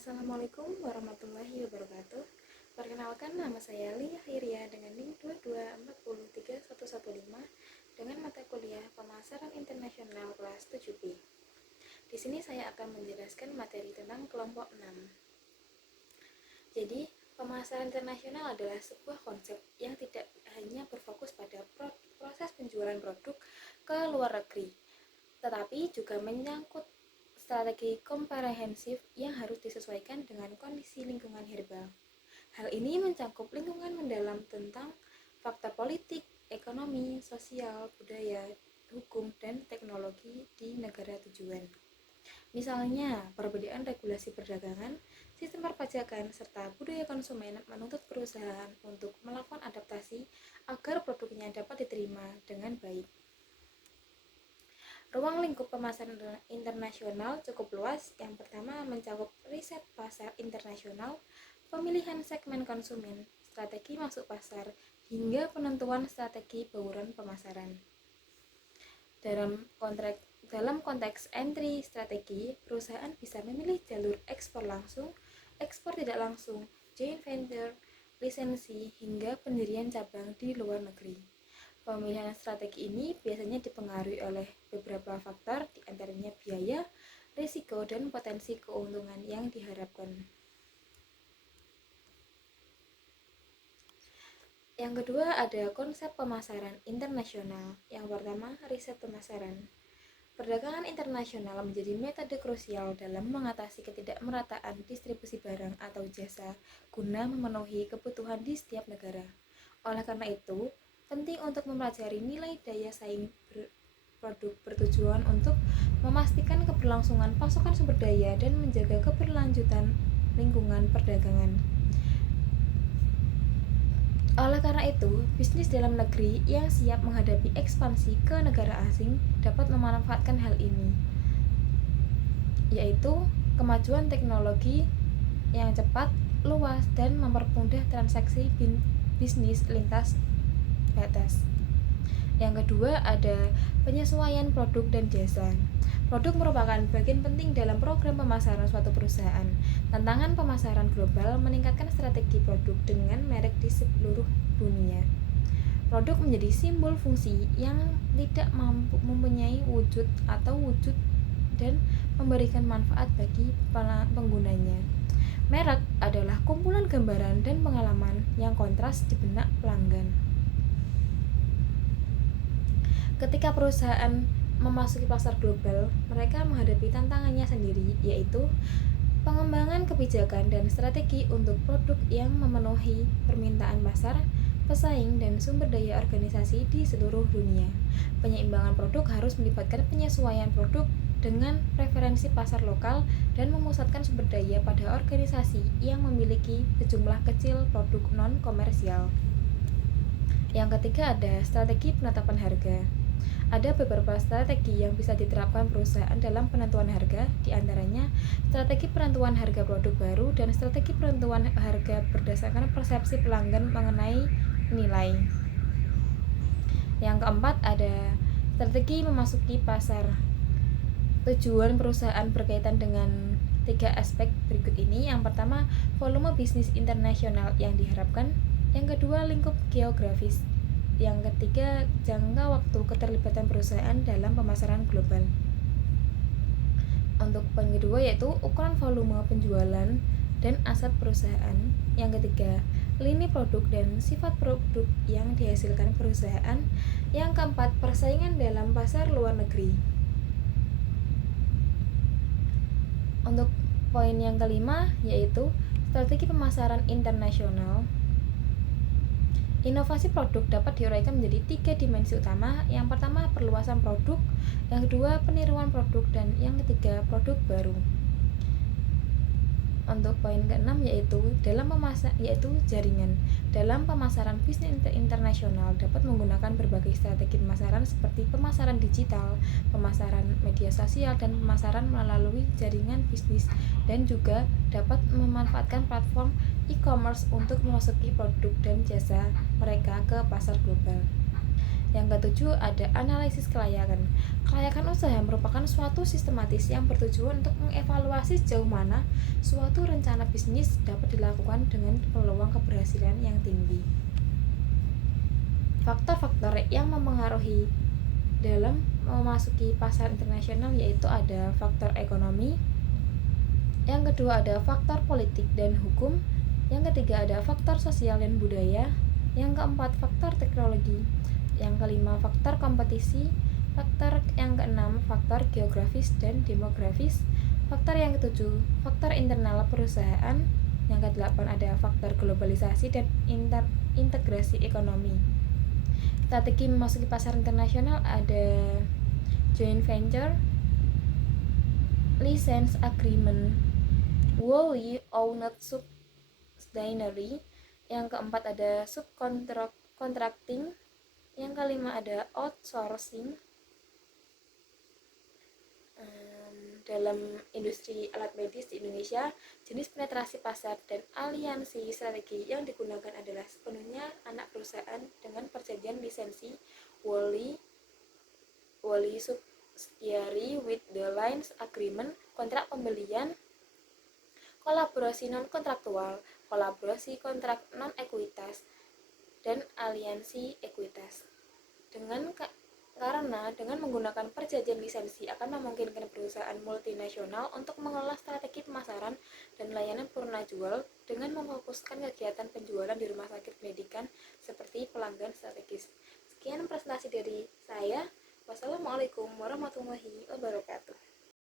Assalamualaikum warahmatullahi wabarakatuh. Perkenalkan, nama saya Lia Hiria dengan NIM 224031115 dengan mata kuliah Pemasaran Internasional kelas 7B. Di sini saya akan menjelaskan materi tentang kelompok 6. Jadi, pemasaran internasional adalah sebuah konsep yang tidak hanya berfokus pada proses penjualan produk ke luar negeri, tetapi juga menyangkut strategi komprehensif yang harus disesuaikan dengan kondisi lingkungan herbal. Hal ini mencakup lingkungan mendalam tentang faktor politik, ekonomi, sosial, budaya, hukum, dan teknologi di negara tujuan. Misalnya, perbedaan regulasi perdagangan, sistem perpajakan, serta budaya konsumen menuntut perusahaan untuk melakukan adaptasi agar produknya dapat diterima dengan baik. Ruang lingkup pemasaran internasional cukup luas. Yang pertama mencakup riset pasar internasional, pemilihan segmen konsumen, strategi masuk pasar, hingga penentuan strategi bauran pemasaran. Dalam konteks entry strategi, perusahaan bisa memilih jalur ekspor langsung, ekspor tidak langsung, joint venture, lisensi, hingga pendirian cabang di luar negeri. Pemilihan strategi ini biasanya dipengaruhi oleh beberapa faktor, diantaranya biaya, risiko, dan potensi keuntungan yang diharapkan. Yang kedua ada konsep pemasaran internasional. Yang pertama, riset pemasaran. Perdagangan internasional menjadi metode krusial dalam mengatasi ketidakmerataan distribusi barang atau jasa guna memenuhi kebutuhan di setiap negara. Oleh karena itu, penting untuk mempelajari nilai daya saing produk bertujuan untuk memastikan keberlangsungan pasokan sumber daya dan menjaga keberlanjutan lingkungan perdagangan. Oleh karena itu, bisnis dalam negeri yang siap menghadapi ekspansi ke negara asing dapat memanfaatkan hal ini, yaitu kemajuan teknologi yang cepat, luas, dan mempermudah transaksi bisnis lintas batas. Yang kedua ada penyesuaian produk dan jasa. Produk merupakan bagian penting dalam program pemasaran suatu perusahaan. Tantangan pemasaran global meningkatkan strategi produk dengan merek di seluruh dunia. Produk menjadi simbol fungsi yang tidak mampu mempunyai wujud dan memberikan manfaat bagi penggunanya. Merek adalah kumpulan gambaran dan pengalaman yang kontras di benak pelanggan. Ketika perusahaan memasuki pasar global, mereka menghadapi tantangannya sendiri, yaitu pengembangan kebijakan dan strategi untuk produk yang memenuhi permintaan pasar, pesaing, dan sumber daya organisasi di seluruh dunia. Penyeimbangan produk harus melibatkan penyesuaian produk dengan preferensi pasar lokal dan memusatkan sumber daya pada organisasi yang memiliki sejumlah kecil produk non-komersial. Yang ketiga ada strategi penetapan harga. Ada beberapa strategi yang bisa diterapkan perusahaan dalam penentuan harga, diantaranya strategi penentuan harga produk baru dan strategi penentuan harga berdasarkan persepsi pelanggan mengenai nilai. Yang keempat ada strategi memasuki pasar. Tujuan perusahaan berkaitan dengan 3 aspek berikut ini. Yang pertama, volume bisnis internasional yang diharapkan. Yang kedua, lingkup geografis. Yang ketiga, jangka waktu keterlibatan perusahaan dalam pemasaran global. Untuk poin kedua yaitu ukuran volume penjualan dan aset perusahaan. Yang ketiga, lini produk dan sifat produk yang dihasilkan perusahaan. Yang keempat, persaingan dalam pasar luar negeri. Untuk poin yang kelima yaitu strategi pemasaran internasional. Inovasi produk dapat diuraikan menjadi 3 dimensi utama. Yang pertama, perluasan produk. Yang kedua, peniruan produk. Dan yang ketiga, produk baru. Untuk poin ke-6 yaitu jaringan. Dalam pemasaran bisnis internasional dapat menggunakan berbagai strategi pemasaran seperti pemasaran digital, pemasaran media sosial, dan pemasaran melalui jaringan bisnis, dan juga dapat memanfaatkan platform e-commerce untuk memasuki produk dan jasa mereka ke pasar global. Yang ketujuh ada analisis kelayakan. Kelayakan usaha merupakan suatu sistematis yang bertujuan untuk mengevaluasi sejauh mana suatu rencana bisnis dapat dilakukan dengan peluang keberhasilan yang tinggi. Faktor-faktor yang mempengaruhi dalam memasuki pasar internasional yaitu ada faktor ekonomi, yang kedua ada faktor politik dan hukum, yang ketiga ada faktor sosial dan budaya, yang keempat faktor teknologi, yang kelima faktor kompetisi, faktor yang keenam faktor geografis dan demografis, faktor yang ketujuh faktor internal perusahaan, yang kedelapan ada faktor globalisasi dan integrasi ekonomi. Strategi memasuki pasar internasional ada joint venture, license agreement, wholly owned subsidiary, yang keempat ada subcontracting, yang kelima ada outsourcing. Dalam industri alat medis di Indonesia, jenis penetrasi pasar dan aliansi strategi yang digunakan adalah sepenuhnya anak perusahaan dengan perjanjian lisensi wholly subsidiary with the license agreement, kontrak pembelian, kolaborasi non-kontraktual, kolaborasi kontrak non-ekuitas, dan aliansi ekuitas. Karena dengan menggunakan perjanjian lisensi akan memungkinkan perusahaan multinasional untuk mengelola strategi pemasaran dan layanan purna jual dengan memfokuskan kegiatan penjualan di rumah sakit pendidikan seperti pelanggan strategis. Sekian presentasi dari saya. Wassalamualaikum warahmatullahi wabarakatuh.